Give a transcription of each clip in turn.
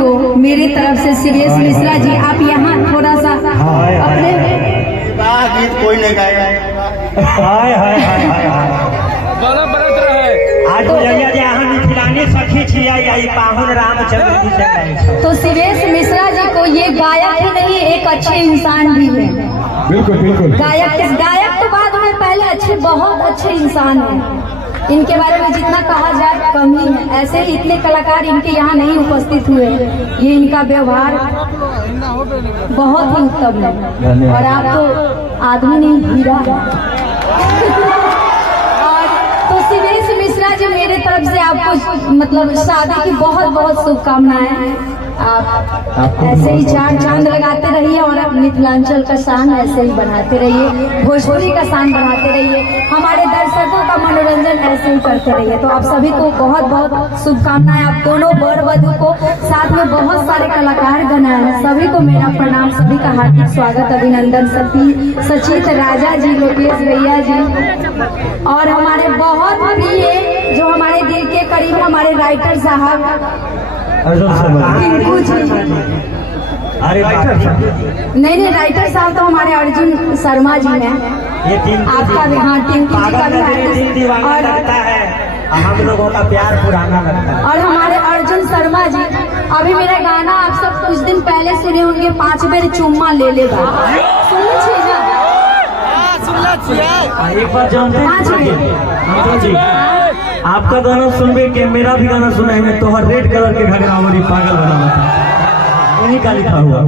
को मेरी तरफ से शिवेश मिश्रा जी, आप यहाँ थोड़ा सा अपने गीत कोई नहीं गाया। हाय हाय हाय हाय आज जलिया जे अहाँ मिथिलानी सखी छिया यही पाहुन रामचंद्र जी से गाय। तो शिवेश मिश्रा जी को ये गायक ही नहीं, एक अच्छे इंसान भी है। बिल्कुल बिल्कुल। गायक तो बाद में, पहले अच्छे, बहुत अच्छे इंसान हैं। इनके बारे में जितना कहा जाए कम ही है। ऐसे ही इतने कलाकार इनके यहाँ नहीं उपस्थित हुए। ये इनका व्यवहार बहुत ही उत्तम है और आप तो आदमी नहीं, हीरा है। और तो शिवेश मिश्रा जी, मेरे तरफ से आपको मतलब शादी की बहुत बहुत शुभकामनाएं। आप ऐसे ही चार चांद लगाते रहिए और मिथिलांचल का शान ऐसे ही बढ़ाते रहिए, भोजपुरी का शान बढ़ाते रहिए, हमारे दर्शकों का मनोरंजन ऐसे ही करते रहिए। तो आप सभी को बहुत बहुत शुभकामनाएं। आप दोनों वर वधू को, साथ में बहुत सारे कलाकार गणाए हैं, सभी को मेरा प्रणाम, सभी का हार्दिक स्वागत, अभिनंदन। सचित राजा जी, लोकेश भैया जी और हमारे बहुत प्रिय जो हमारे दिल के करीब हमारे राइटर साहब टिंकू जी। अरे नहीं, राइटर साहब तो हमारे अर्जुन शर्मा जी हैं। आपका भी, हाँ, टिंकू जी का भी। और हम लोगों का प्यार पुराना लगता है। और हमारे अर्जुन शर्मा जी, अभी मेरा गाना आप सब कुछ दिन पहले सुने होंगे, 5 बेर चुम्मा ले लेगा, सुन लीजिए। एक बार जानते हैं आपका गाना सुनबे के मेरा भी गाना सुना है तो हर रेड कलर के घगरा वाली पागल बना था, उन्हीं का लिखा हुआ।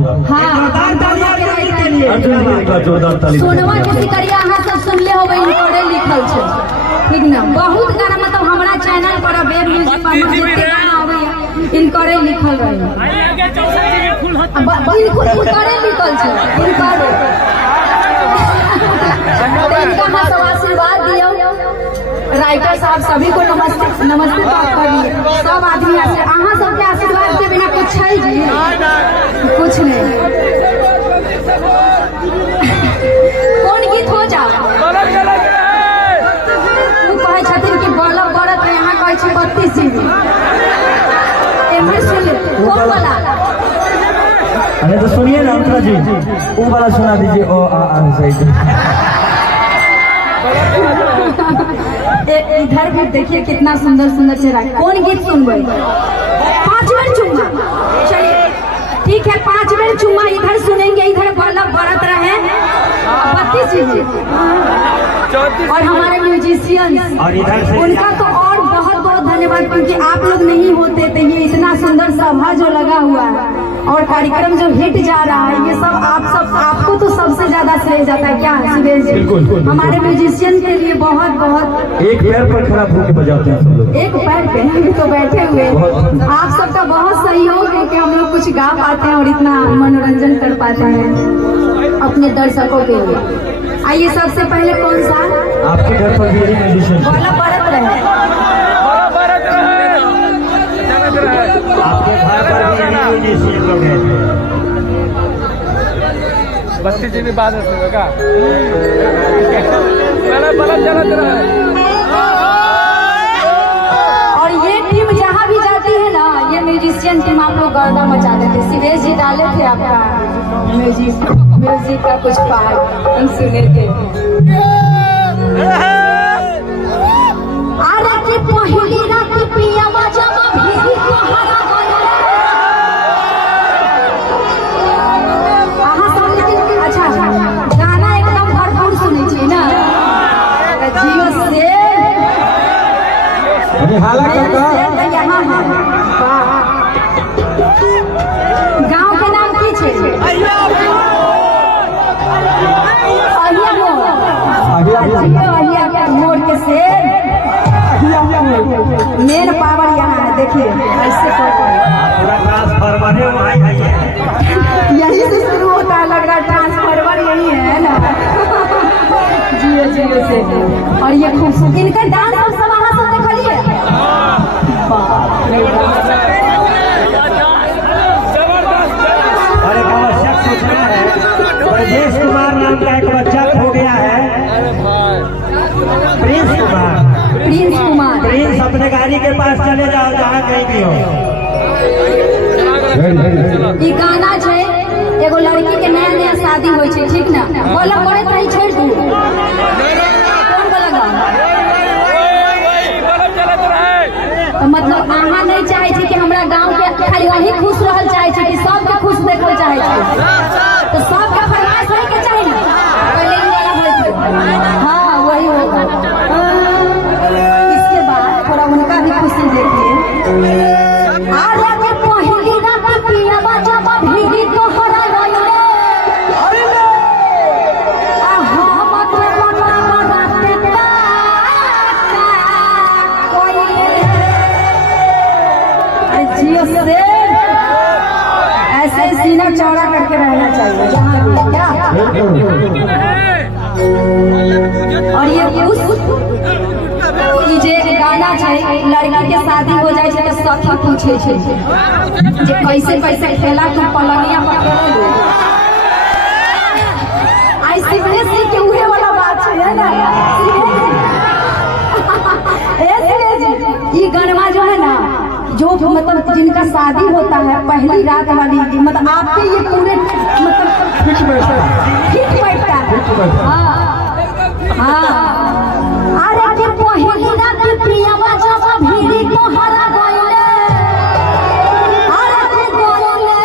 जोरदार ताली। सोनवा के सिकरिया अहाँ सब सुनले होबे, इनकोरे लिखल छै, ठीक ना। बहुत गाना मतलब हमारा चैनल पर वेब म्यूजिक पर जितने गाना आवे इनकोरे लिखल रहे, इनकोरे लिखल छै, इनका हम सब आशीर्वाद दियो। राइटर साहब सभी को नमस्ते, नमस्ते करिए। सब आदमी अहाँ सबके आशीर्वाद के बिना कुछ है जी, कुछ नहीं। कौन गीत हो जाओ वो कहे छथिन कि बल्ब बरत में, यहाँ कहे छी 32 GB। कौन वाला? अरे तो सुनिए ना अंतरा जी, वो वाला सुना दीजिए। ओ सही। इधर भी देखिए कितना सुंदर सुंदर चेहरा। कौन गीत सुनबे? 5 बेर चुम्मा। चलिए ठीक है, 5 बेर चुम्मा इधर सुनेंगे, इधर बल्ब बरत रहे 32 GB। और हमारे म्यूजिशियन उनका तो और बहुत बहुत धन्यवाद, क्योंकि आप लोग नहीं होते तो ये इतना सुंदर सभा जो लगा हुआ है और कार्यक्रम जो हिट जा रहा है, ये सब आपको तो सबसे ज्यादा श्रेय जाता है। क्या शिवेश जी? हमारे म्यूजिशियन के लिए बहुत बहुत। एक पैर पर खड़ा होकर बजाते हैं सब लोग, एक पैर पे हम तो बैठे हुए। आप सबका बहुत सहयोग है कि हम लोग कुछ गा पाते हैं और इतना मनोरंजन कर पाते हैं अपने दर्शकों के लिए। आइए सबसे पहले कौन सा आपके घर पर बोला बरत रहे, आपके घर पर भी लोग हैं। 32 GB बाद का और ये टीम जहाँ भी जाती है ना, ये म्यूजिशियन टीम आप लोग गर्दा मचा देते। शिवेश जी डाले थे आपका म्यूजिक का कुछ पार्ट, हम सुने थे। अरे कि पहली रात पिया बजावा भी तोहरा गले। अहाँ सब लेकिन अच्छा गाना एकदम भरपूर सुनै छी ना। जियो से यहाँ गाँव के नाम की छै? अहिया मोड़ के से मेन पावर यहाँ है। देखिए ऐसे यही से शुरू होता है, लग रहा है ट्रांसफार्मर यही है ना। जियो जियो से। और ये खूबसूरत इनका डांस हम सब वहाँ सब देखलिए। अरे ब्रजेश कुमार नाम का एक बच्चा हो गया है, प्रिंस कुमार। प्रिंस अपने गाड़ी के पास चले जाओ जहाँ कहीं भी हो। ई गाना छै एगो लड़की के नया नया शादी होइ छै ठीक ना बोला करे कहीं छोड़ दू कौन बोला गाना तो मतलब अहाँ नहीं चाहे छी कि हमरा गांव के खाली वही खुश रहल चाहे छी कि सबके खुश देखल चाहे छी तो सबके फरमाइश होय के चाही ना पहले ही वाला होय हां वही होगा इसके बाद थोड़ा उनका भी खुशी देखिए आज के पहली रात पिया बाजा भीड़ी तो हरा गइले अरे ले हम के बना बनाते का कोई जियो से ऐसे सीना चौड़ा करके रहना चाहिए जहाँ भी क्या और ये उस जे गाना छै लड़की के शादी हो जाए छै तो सखी पूछे छै जे कैसे कैसे खेला तू पलनिया पर खेलो आई सीरियसली के उहे वाला बात छै है ना ये गणवा जो है ना जो मतलब जिनका शादी होता है पहली रात वाली मतलब आपके ये पूरे मतलब फिट बैठता है हाँ अरे के पहली रात प्रिया बाजा भीड़ी तो हरा गइले अरे के गइले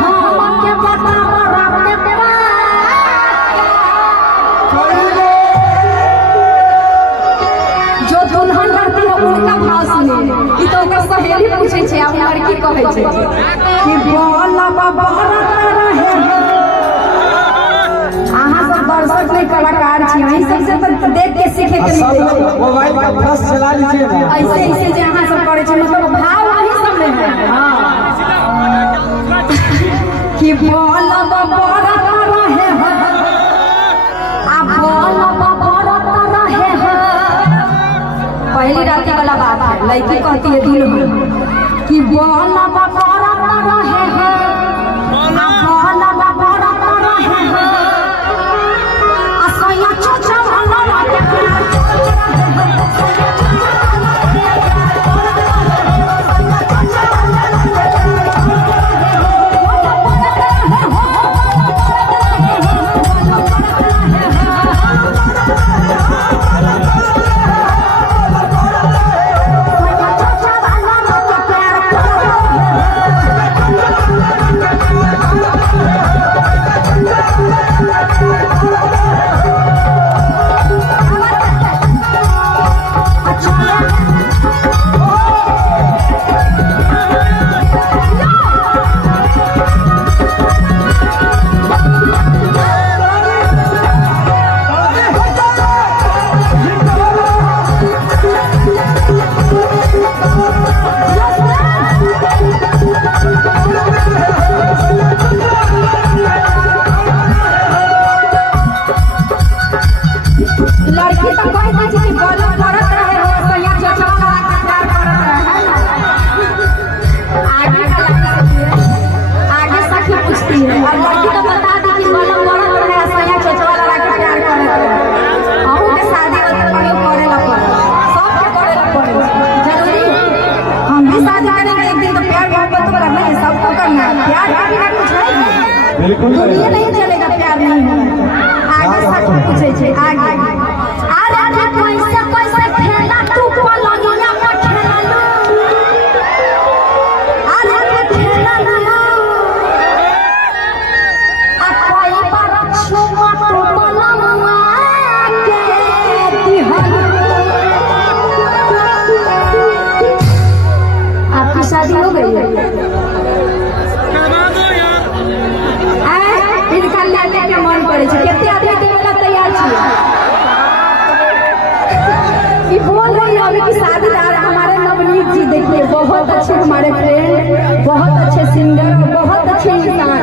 हम के पता रात के जो दुल्हन रहती है उनका भाव सुने ई तो ओकर सहेली पूछे छै आ लड़की कहै छै कि बोला बाबा रहे अहाँ सब दर्शक नहीं कलाकार छी अहीं सबसे तो देख के सीखे के मिले छै मोबाइल का फ्लैश चला लीजिए ना ऐसे ऐसे जे अहाँ सब करे छै मतलब भाव अहीं सब में है हां कि बोला बाबा रहे आ बोला बाबा रहे पहली रात वाला बात है लड़की कहती है दुल्हन कि बोला बाबा रहे हैं बोला बाबा रहे हैं असैया छोचा वाला लड़की तो कोई ना जी बोलो करत रहे हो सैया चचा वाला प्यार करत रहे आगे आगे सखी पूछती है और लड़की तो बता दी कि बोलो करत रहे सैया चचा वाला के प्यार करत रहे हम के शादी होते कहियो करे ला सब के करे ला पड़े जरूरी हम भी शादी करेंगे एक दिन तो प्यार मोहब्बत तो करना है सबको करना है प्यार का बिना कुछ है बिल्कुल दुनिया नहीं चलेगा प्यार नहीं होगा आगे सखी पूछे छै आगे कैसे कैसे खेला तू पलनिया पर खेला अरे खेला आ कोई बार छुआ तो पलनिया के दिहन आपकी शादी हो गई है इनका लेने के मन करे छै कितने आदमी देवेला तैयार छियै ये बोल रही है अभी की शादीदार हमारे नवनीत जी देखिए बहुत अच्छे हमारे फ्रेंड बहुत अच्छे सिंगर बहुत अच्छे इंसान